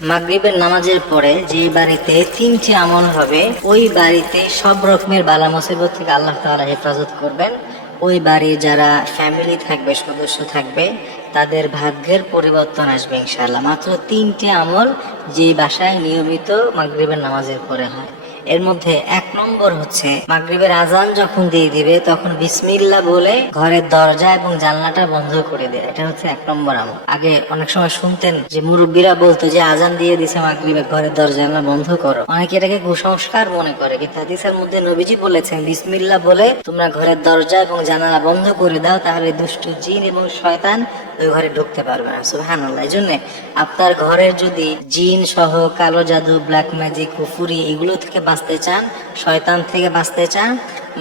মাগরিবের নামাজের পরে যে বাড়িতে তিনটি আমল হবে, ওই বাড়িতে সব রকমের বালা মুসিবত থেকে আল্লাহ তালা হেফাজত করবেন। ওই বাড়ি যারা ফ্যামিলি থাকবে, সদস্য থাকবে, তাদের ভাগ্যের পরিবর্তন আসবে ইনশাল্লাহ মাত্র তিনটি আমল যে বাসায় নিয়মিত মাগরিবের নামাজের পরে হয়। এর মধ্যে এক নম্বর হচ্ছে, মাগরিবের আজান যখন দিয়ে দিবে, তখন বিসমিল্লা বলে ঘরের দরজা এবং জানলাটা বন্ধ করে দেয় এটা হচ্ছে এক নম্বর আমল। আগে অনেক সময় শুনতেন যে মুরব্বীরা বলতো যে আজান দিয়ে দিছে মাগরিবে ঘরের দরজা, জানলা বন্ধ করো। অনেকে এটাকে কুসংস্কার মনে করে, কিন্তু হাদিসের মধ্যে নবীজি বলেছেন বিসমিল্লা বলে তোমরা ঘরের দরজা এবং জানালা বন্ধ করে দাও, তাহলে দুষ্ট জিন এবং শয়তান ওই ঘরে ঢুকতে পারবে না, সুবহানাল্লাহ। এই জন্য আপনার ঘরের যদি জিন সহ কালো জাদু ব্ল্যাক ম্যাজিক কুফুরি এগুলো থেকে বাঁচতে চান, শয়তান থেকে বাঁচতে চান,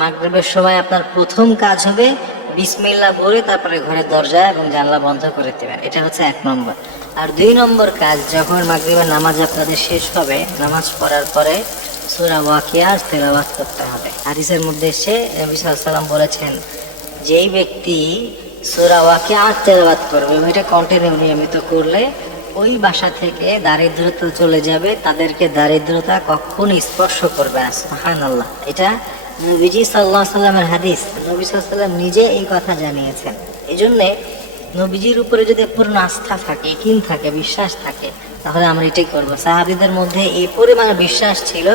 মাগরিবের সময় আপনার প্রথম কাজ হবে বিসমিল্লা বলে তারপরে ঘরের দরজা এবং জানলা বন্ধ করে দেবেন। এটা হচ্ছে এক নম্বর। আর দুই নম্বর কাজ, যখন মাগরিবের নামাজ আপনাদের শেষ হবে, নামাজ পড়ার পরে সূরা ওয়াকিয়ার তেলাওয়াত করতে হবে। হাদিসের মধ্যে এসে নবী সাল্লাম বলেছেন, যেই ব্যক্তি সুরা ওয়াকিয়া তেলাওয়াত করবে এটা কন্টিনিউ নিয়মিত করলে ওই বাসা থেকে দারিদ্রতা চলে যাবে, তাদেরকে দারিদ্রতা কখনো স্পর্শ করবে না, সুবহানাল্লাহ। এটা নবীজি সাল্লাহ সাল্লামের হাদিস, নবী সাল্লাম নিজে এই কথা জানিয়েছেন। এই জন্যে নবীজির উপরে যদি পূর্ণ আস্থা থাকে, কিন থাকে, বিশ্বাস থাকে, তাহলে আমরা এটাই করব। সাহাবিদের মধ্যে এই পরিমাণে বিশ্বাস ছিল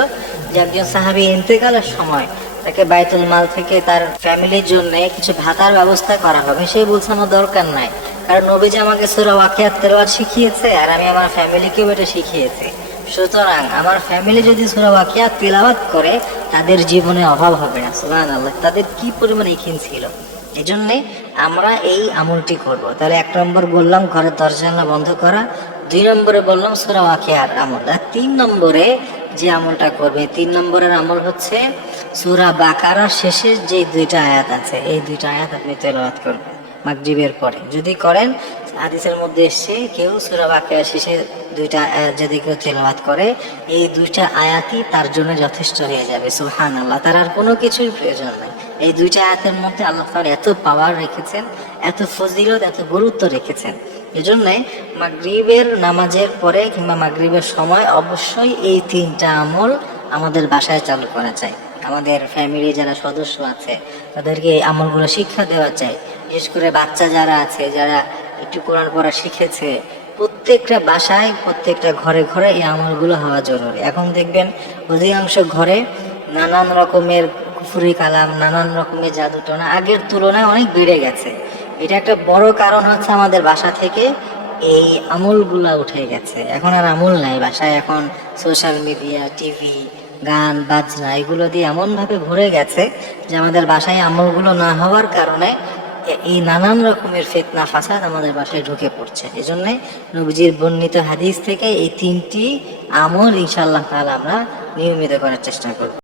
যে একজন সাহাবি ইন্তেকালের সময় তাকে বাইতুল মাল থেকে তার ফ্যামিলির জন্য কিছু ভাতার ব্যবস্থা করা হবে। সে বলছে আমার দরকার নাই। কারণ নবীজি আমাকে সুরা ওয়াকিয়াত তেলাওয়াত শিখিয়েছে আর আমি আমার ফ্যামিলিকেও এটা শিখিয়েছি। সুতরাং আমার ফ্যামিলি যদি সুরা ওয়াকিয়াত তেলাওয়াত করে, তাদের জীবনে অভাব হবে না। সুবহানাল্লাহ। তাদের কি পরিমাণ ইখিন ছিল? এই জন্যে আমরা এই আমলটি করব। তাহলে এক নম্বর বললাম, ঘরের দরজা বন্ধ করা। দুই নম্বরে বললাম সুরা আর আমল। আর তিন নম্বরে যে আমলটা করবে, তিন নম্বরের আমল হচ্ছে সুরা বাকারার শেষের যে দুইটা আয়াত আছে, এই দুইটা আয়াত আপনি তেলাওয়াত করবেন। মাগরিবের পরে। যদি করেন, হাদিসের মধ্যে এসছে, কেউ সুরা বাকারার শেষে দুইটা যদি কেউ তেলাওয়াত করে, এই দুইটা আয়াতই তার জন্য যথেষ্ট হয়ে যাবে সুহান আল্লাহ তার আর কোনো কিছুর প্রয়োজন নেই। এই দুইটা আয়াতের মধ্যে আল্লাহ তাআলা এত পাওয়ার রেখেছেন, এত ফজিলত, এত গুরুত্ব রেখেছেন। এজন্যে মাগরিবের নামাজের পরে কিংবা মাগরিবের সময় অবশ্যই এই তিনটা আমল আমাদের বাসায় চালু করা চাই। আমাদের ফ্যামিলি যারা সদস্য আছে, তাদেরকে এই আমলগুলো শিক্ষা দেওয়া চাই। বিশেষ করে বাচ্চা যারা আছে, যারা একটু কোরআন পড়া শিখেছে, প্রত্যেকটা বাসায়, প্রত্যেকটা ঘরে ঘরে এই আমলগুলো হওয়া জরুরি। এখন দেখবেন অধিকাংশ ঘরে নানান রকমের কুফুরি কালাম, নানান রকমের জাদুটনা আগের তুলনায় অনেক বেড়ে গেছে। এটা একটা বড় কারণ হচ্ছে আমাদের বাসা থেকে এই আমলগুলা উঠে গেছে। এখন আর আমল নাই। বাসায় এখন সোশ্যাল মিডিয়া টিভি গান, বাজনা, এগুলো দিয়ে এমনভাবে ভরে গেছে যে আমাদের বাসায় আমলগুলো না হওয়ার কারণে এই নানান রকমের ফেতনা, ফাসাদ আমাদের বাসায় ঢুকে পড়ছে। এই জন্যে নবজির বর্ণিত হাদিস থেকে এই তিনটি আমল ইনশাল্লাহ তাহলে আমরা নিয়মিত করার চেষ্টা করব।